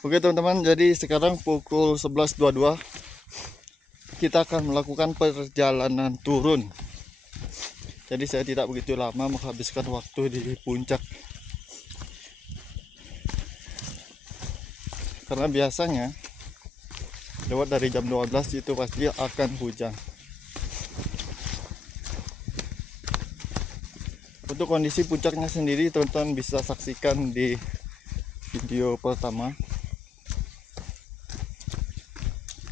Oke teman-teman, jadi sekarang pukul 11.22 kita akan melakukan perjalanan turun. Jadi saya tidak begitu lama menghabiskan waktu di puncak, karena biasanya lewat dari jam 12 itu pasti akan hujan. Untuk kondisi puncaknya sendiri teman-teman bisa saksikan di video pertama,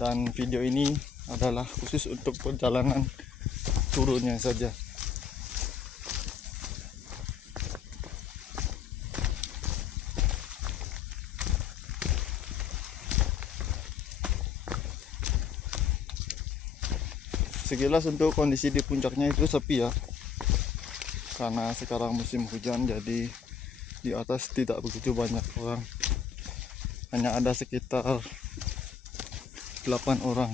dan video ini adalah khusus untuk perjalanan turunnya saja. Sekilas untuk kondisi di puncaknya itu sepi ya, karena sekarang musim hujan, jadi di atas tidak begitu banyak orang, hanya ada sekitar 8 orang,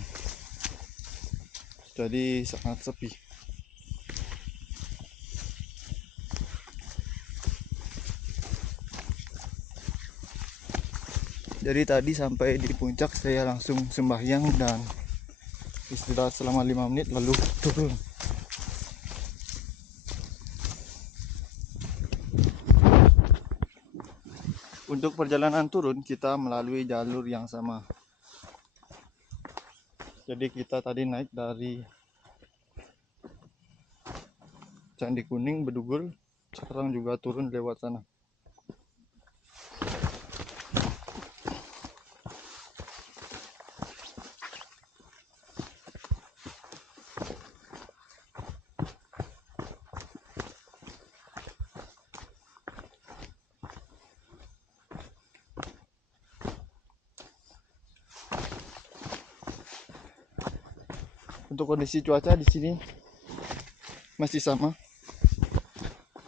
jadi sangat sepi. Jadi tadi sampai di puncak saya langsung sembahyang dan istirahat selama 5 menit lalu turun. Untuk perjalanan turun kita melalui jalur yang sama. Jadi kita tadi naik dari Candi Kuning Bedugul, sekarang juga turun lewat sana. Untuk kondisi cuaca di sini masih sama.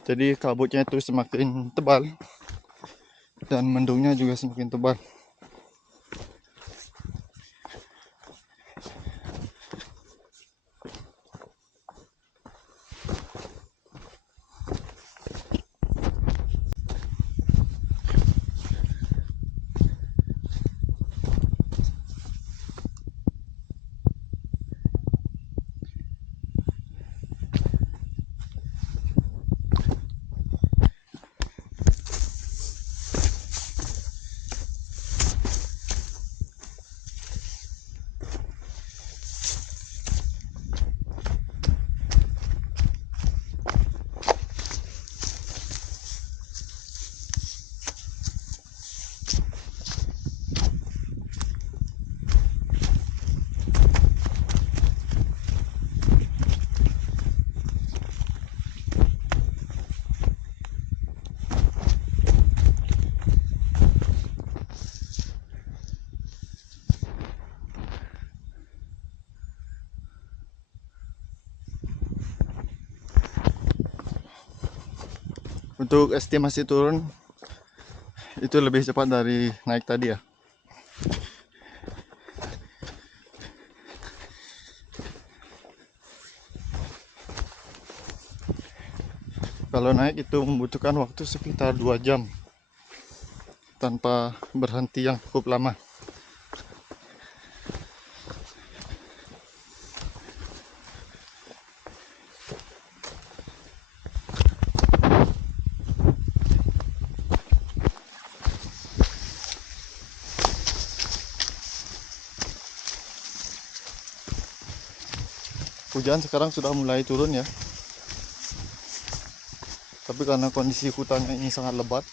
Jadi kabutnya itu semakin tebal dan mendungnya juga semakin tebal. Untuk estimasi turun itu lebih cepat dari naik tadi ya. Kalau naik itu membutuhkan waktu sekitar 2 jam tanpa berhenti yang cukup lama. Hujan sekarang sudah mulai turun ya, tapi karena kondisi hutannya ini sangat lebat,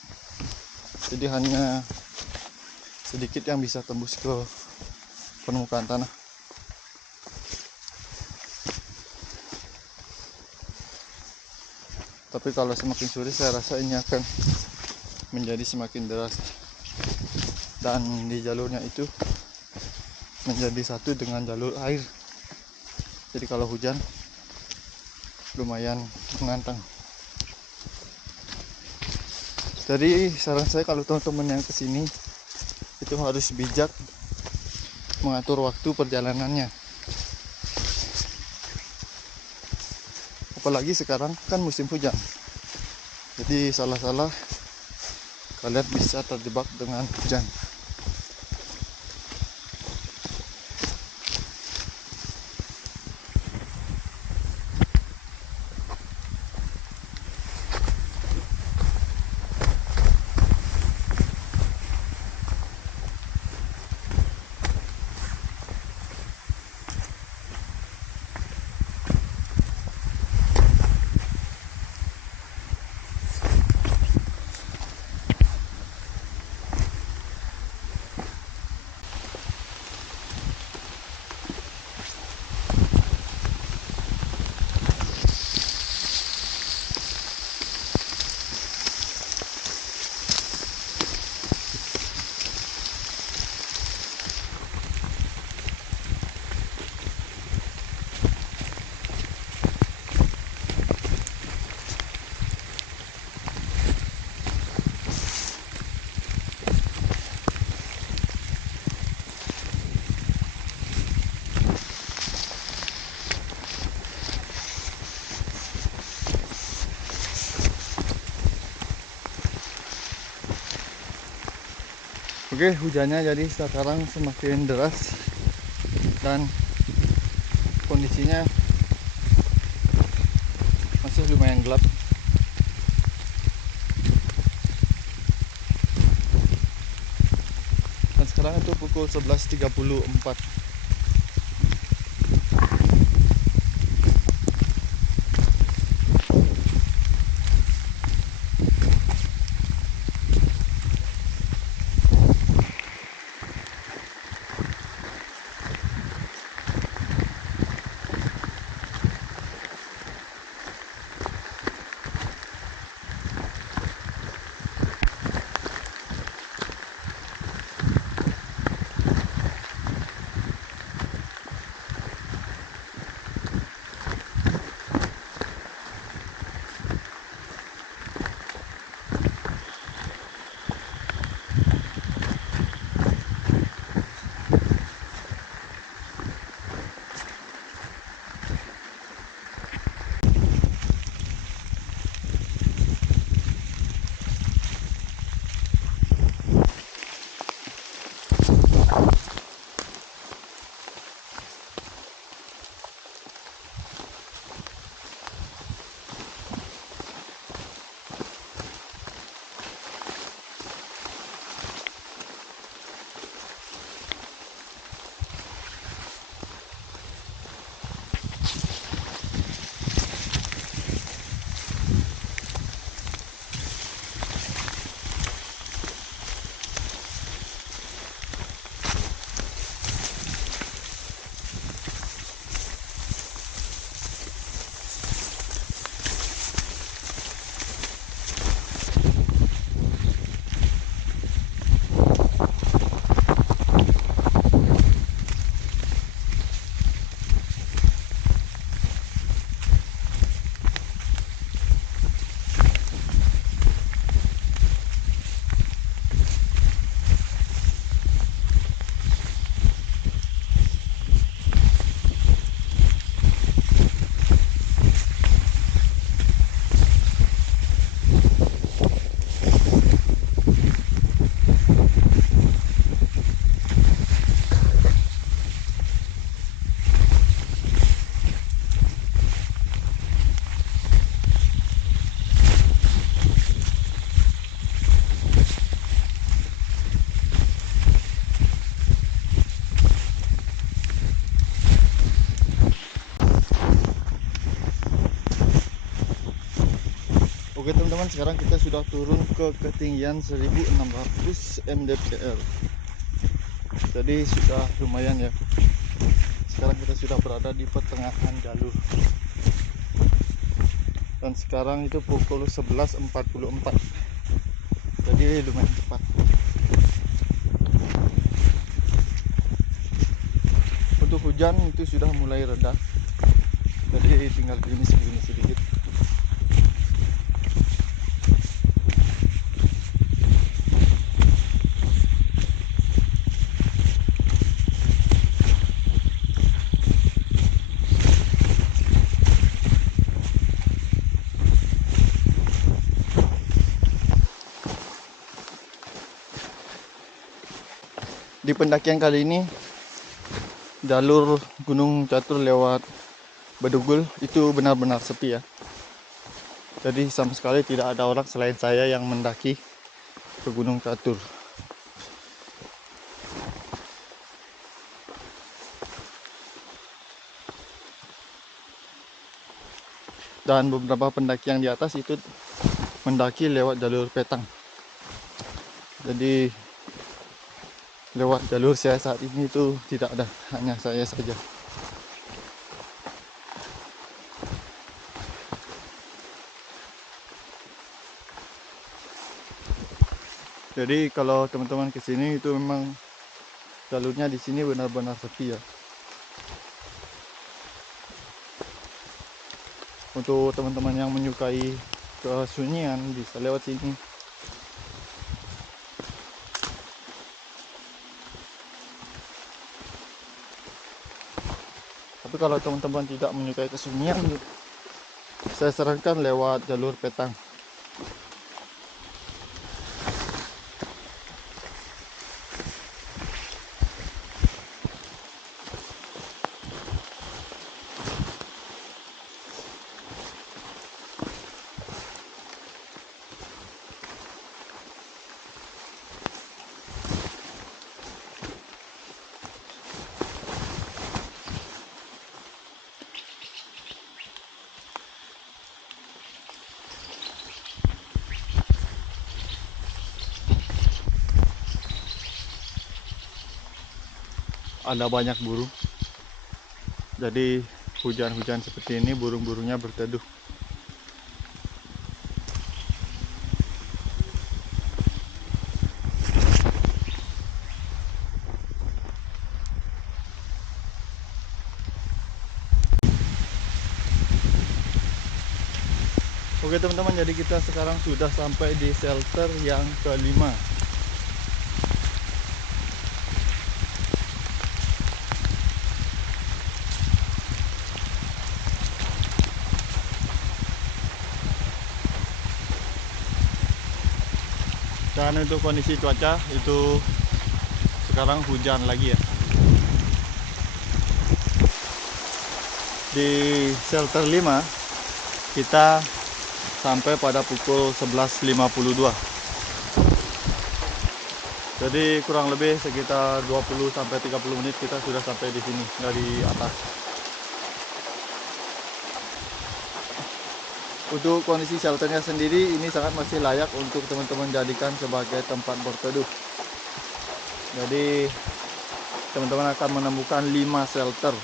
jadi hanya sedikit yang bisa tembus ke permukaan tanah. Tapi kalau semakin sore saya rasa ini akan menjadi semakin deras, dan di jalurnya itu menjadi satu dengan jalur air, jadi kalau hujan lumayan menantang. Jadi saran saya kalau teman-teman yang kesini itu harus bijak mengatur waktu perjalanannya. Apalagi sekarang kan musim hujan. Jadi salah-salah kalian bisa terjebak dengan hujan. Oke, hujannya jadi sekarang semakin deras dan kondisinya masih lumayan gelap. Dan sekarang itu pukul 11.34. Oke teman-teman, sekarang kita sudah turun ke ketinggian 1600 mdpl. Jadi sudah lumayan ya. Sekarang kita sudah berada di pertengahan jalur. Dan sekarang itu pukul 11.44. Jadi lumayan cepat. Untuk hujan itu sudah mulai reda. Jadi tinggal gerimis sedikit. Di pendakian kali ini jalur Gunung Catur lewat Bedugul itu benar-benar sepi ya. Jadi sama sekali tidak ada orang selain saya yang mendaki ke Gunung Catur. Dan beberapa pendaki yang di atas itu mendaki lewat jalur petang. Jadi lewat jalur saya saat ini itu tidak ada, hanya saya saja. Jadi kalau teman-teman kesini itu memang jalurnya di sini benar-benar sepi ya. Untuk teman-teman yang menyukai kesunyian bisa lewat sini. Tapi kalau teman-teman tidak menyukai kesunyian, saya sarankan lewat jalur petang. Ada banyak burung. Jadi hujan-hujan seperti ini burung-burungnya berteduh. Oke teman-teman, jadi kita sekarang sudah sampai di shelter yang kelima. Dan untuk kondisi cuaca itu sekarang hujan lagi ya. Di shelter 5 kita sampai pada pukul 11.52. Jadi kurang lebih sekitar 20-30 menit kita sudah sampai di sini dari atas. Untuk kondisi shelternya sendiri ini sangat masih layak untuk teman-teman jadikan sebagai tempat berteduh. Jadi teman-teman akan menemukan 5 shelter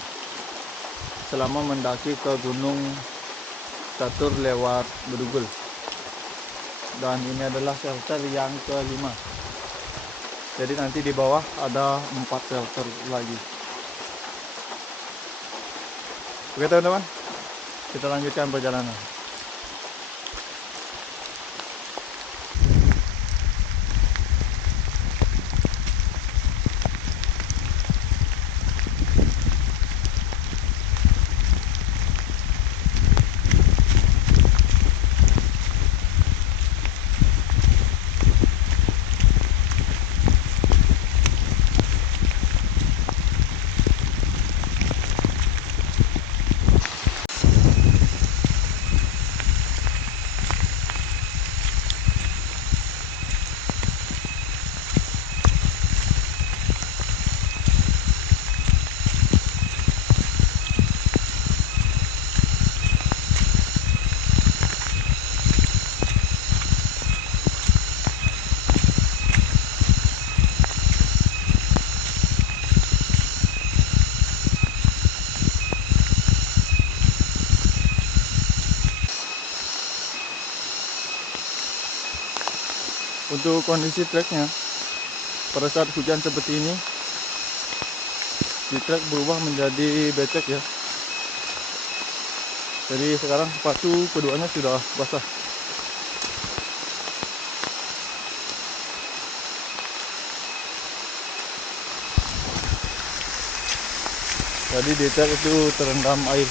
selama mendaki ke Gunung Catur lewat Bedugul. Dan ini adalah shelter yang kelima. Jadi nanti di bawah ada 4 shelter lagi. Oke teman-teman, kita lanjutkan perjalanan. Untuk kondisi treknya, pada saat hujan seperti ini, di trek berubah menjadi becek ya. Jadi sekarang sepatu keduanya sudah basah. Jadi di trek itu terendam air.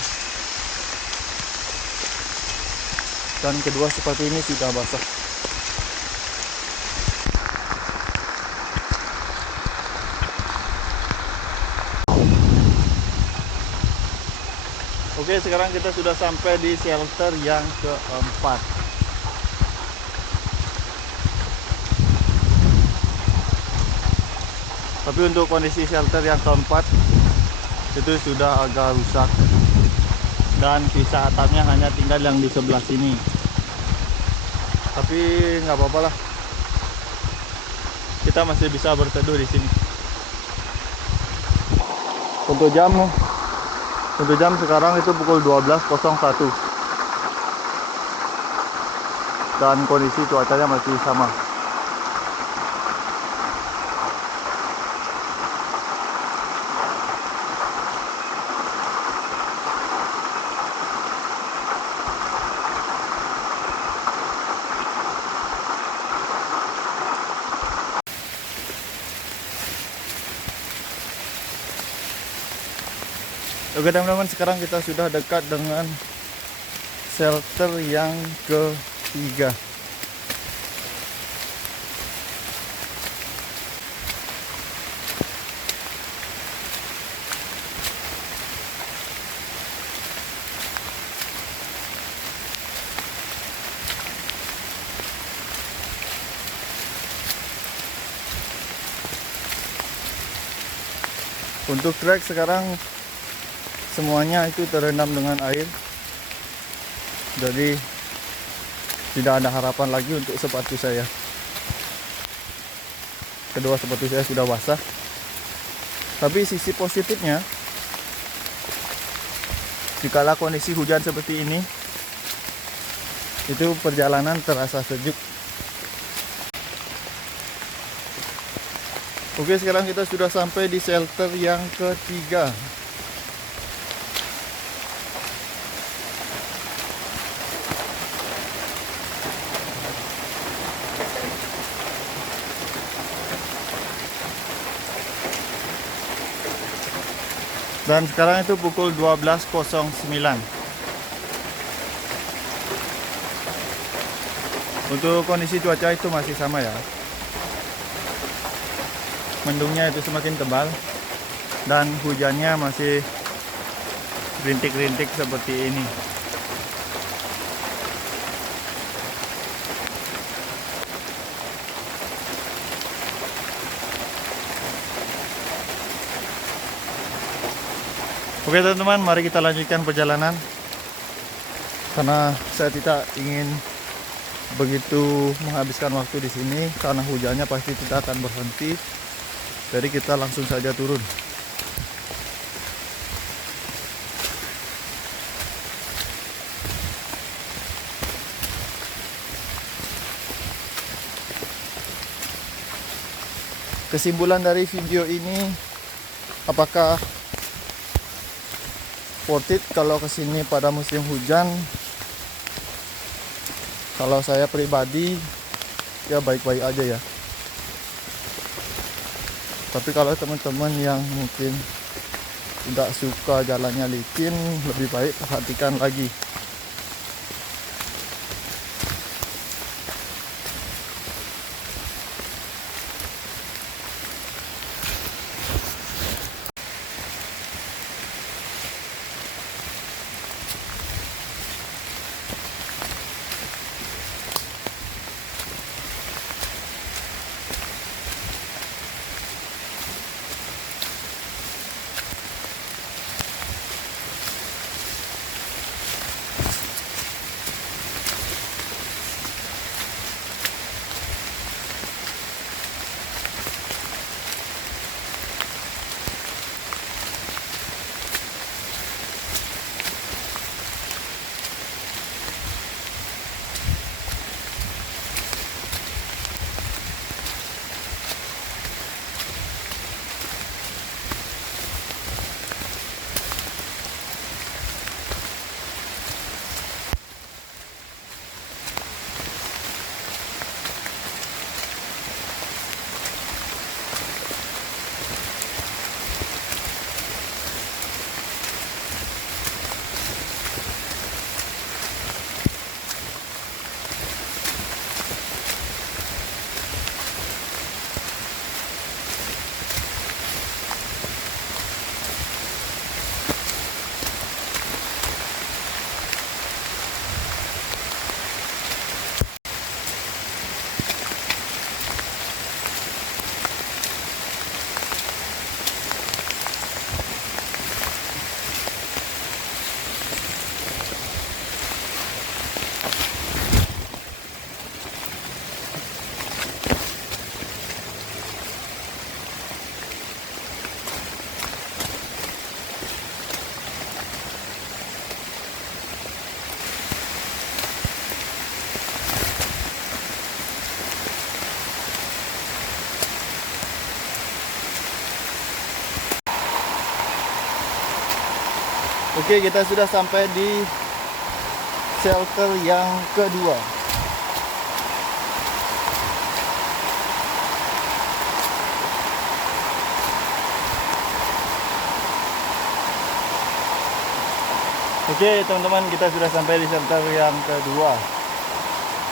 Dan kedua sepatu ini sudah basah. Oke, sekarang kita sudah sampai di shelter yang keempat. Tapi untuk kondisi shelter yang keempat itu sudah agak rusak dan sisa atapnya hanya tinggal yang di sebelah sini. Tapi nggak apa-apa lah, kita masih bisa berteduh di sini. Untuk jam sekarang itu pukul 12.01 dan kondisi cuacanya masih sama. Oke teman-teman, sekarang kita sudah dekat dengan shelter yang ketiga. Untuk trek sekarang semuanya itu terendam dengan air, jadi tidak ada harapan lagi untuk sepatu saya. Kedua sepatu saya sudah basah. Tapi sisi positifnya, jikalau kondisi hujan seperti ini, itu perjalanan terasa sejuk. Oke, sekarang kita sudah sampai di shelter yang ketiga. Dan sekarang itu pukul 12.09. Untuk kondisi cuaca itu masih sama ya. Mendungnya itu semakin tebal dan hujannya masih rintik-rintik seperti ini. Oke teman-teman, mari kita lanjutkan perjalanan, karena saya tidak ingin begitu menghabiskan waktu di sini karena hujannya pasti tidak akan berhenti. Jadi kita langsung saja turun. Kesimpulan dari video ini, apakah worth it kalau kesini pada musim hujan? Kalau saya pribadi ya baik-baik aja ya. Tapi kalau teman-teman yang mungkin tidak suka jalannya licin, lebih baik perhatikan lagi. Oke, kita sudah sampai di shelter yang kedua. Oke teman-teman, kita sudah sampai di shelter yang kedua.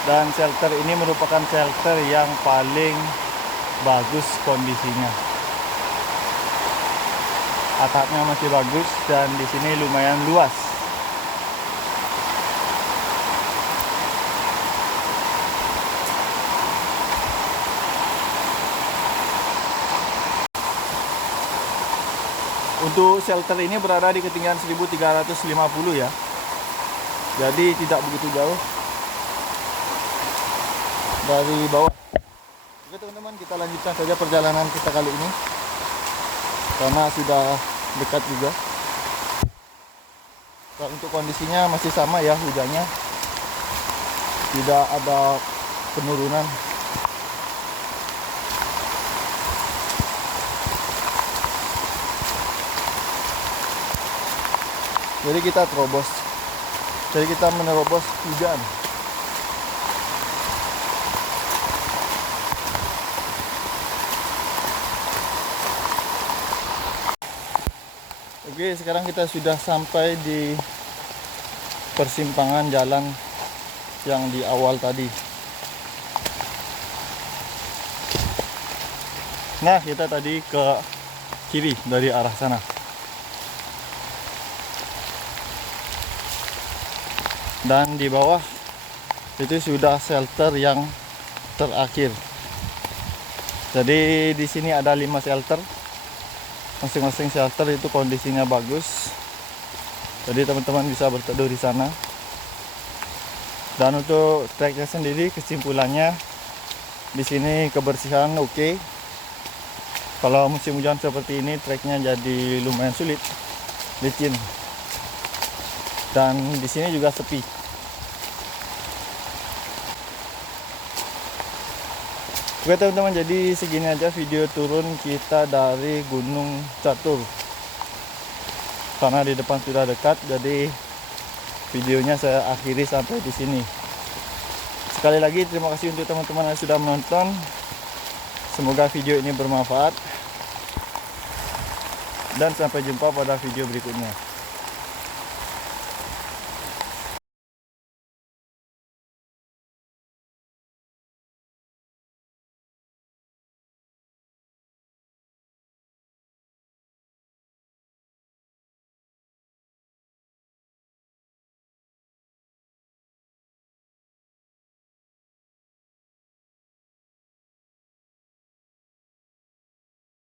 Dan shelter ini merupakan shelter yang paling bagus kondisinya. Atapnya masih bagus dan di sini lumayan luas. Untuk shelter ini berada di ketinggian 1350 ya. Jadi tidak begitu jauh dari bawah. Oke teman-teman, kita lanjutkan saja perjalanan kita kali ini karena sudah dekat juga. Nah, untuk kondisinya masih sama ya, hujannya tidak ada penurunan. Jadi kita terobos. Jadi kita menerobos hujan. Oke, sekarang kita sudah sampai di persimpangan jalan yang di awal tadi. Nah, kita tadi ke kiri dari arah sana. Dan di bawah itu sudah shelter yang terakhir. Jadi di sini ada 5 shelter. Masing-masing shelter itu kondisinya bagus. Jadi teman-teman bisa berteduh di sana. Dan untuk treknya sendiri, kesimpulannya di sini kebersihan oke. Kalau musim hujan seperti ini, treknya jadi lumayan sulit, licin. Dan di sini juga sepi. Oke teman-teman, jadi segini aja video turun kita dari Gunung Catur. Karena di depan sudah dekat, jadi videonya saya akhiri sampai di sini. Sekali lagi terima kasih untuk teman-teman yang sudah menonton. Semoga video ini bermanfaat. Dan sampai jumpa pada video berikutnya.